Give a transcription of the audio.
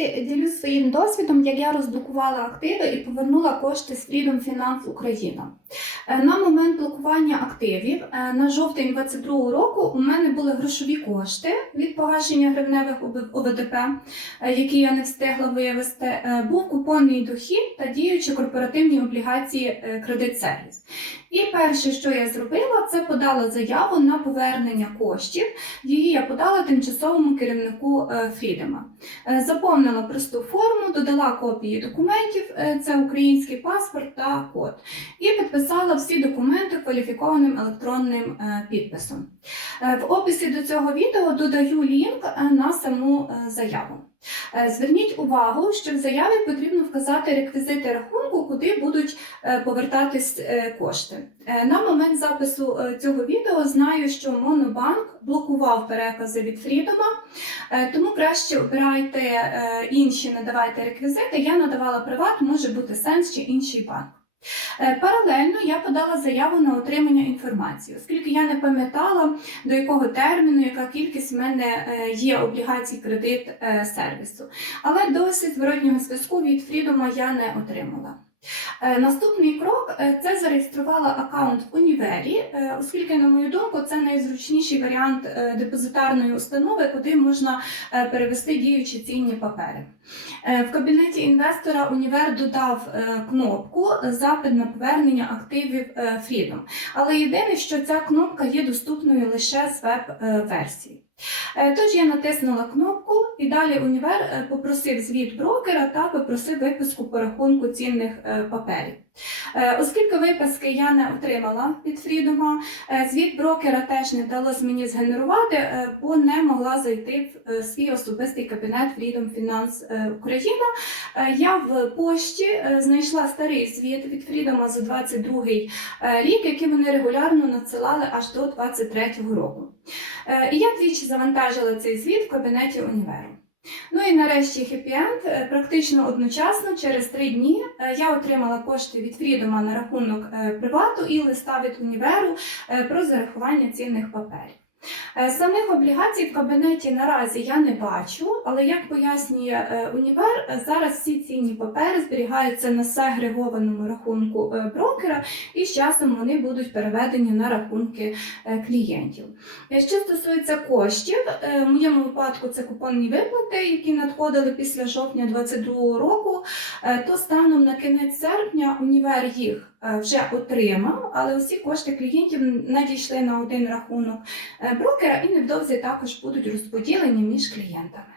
Наразі ділюсь своїм досвідом, як я розблокувала активи і повернула кошти з Freedom Finance Україна. Е, На момент блокування активів е, на жовтень 2022 року у мене були грошові кошти від погашення гривневих ОВДП, е, які я не встигла вивести. Був купонний дохід та діючі корпоративні облігації кредит сервіс. І перше, що я зробила, це подала заяву на повернення коштів. Її я подала тимчасовому керівнику Фрідема. Заповнила просту форму, додала копії документів, це український паспорт та код, і підписала всі документи кваліфікованим електронним е, підписом. Е, В описі до цього відео додаю лінк е, на саму заяву. Зверніть увагу, що в заяві потрібно вказати реквізити рахунку, куди будуть повертатись кошти. На момент запису цього відео знаю, що Монобанк блокував перекази від Фрідома, тому краще обирайте інші, надавайте реквізити. Я надавала приват, може бути сенс чи інший банк. Е, Паралельно я подала заяву на отримання інформації, оскільки я не пам'ятала, до якого терміну, яка кількість в мене е, є облігацій кредит е, сервісу. Але досить зворотнього зв'язку від Фрідома я не отримала. Е, Наступний крок е, це зареєструвала аккаунт в універі, е, оскільки, на мою думку, це найзручніший варіант депозитарної установи, куди можна перевести діючі цінні папери. В кабінеті інвестора універ додав кнопку Запит на повернення активів Freedom. Але єдине, що ця кнопка є доступною лише з веб-версії. Е, Тож я натиснула кнопку і далі універ е, попросив звіт брокера та попросив виписку по рахунку цінних е, паперів. Оскільки виписки я не отримала від Фрідома, звіт брокера теж не вдалося мені згенерувати, бо не могла зайти в свій особистий кабінет Freedom Finance Україна. Я в пошті знайшла старий звіт від Фрідома за 22 е, рік, який вони регулярно надсилали аж до 23 року. І я двічі завантажила цей звіт в кабінеті універу. Ну і нарешті хеппі-енд. Е, Практично одночасно, через три дні, е, я отримала кошти від Фрідома на рахунок е, привату і листа від універу про зарахування цінних паперів. Е, Самих облігацій в кабінеті наразі я не бачу, але як пояснює е, універ, зараз всі цінні папери зберігаються на сегрегованому рахунку е, брокера, і з часом вони будуть переведені на рахунки клієнтів. Що стосується коштів, в моєму випадку це купонні виплати, які надходили після жовтня 2022 року, то станом на кінець серпня універ їх вже отримав, але усі кошти клієнтів надійшли на один рахунок брокера і невдовзі також будуть розподілені між клієнтами.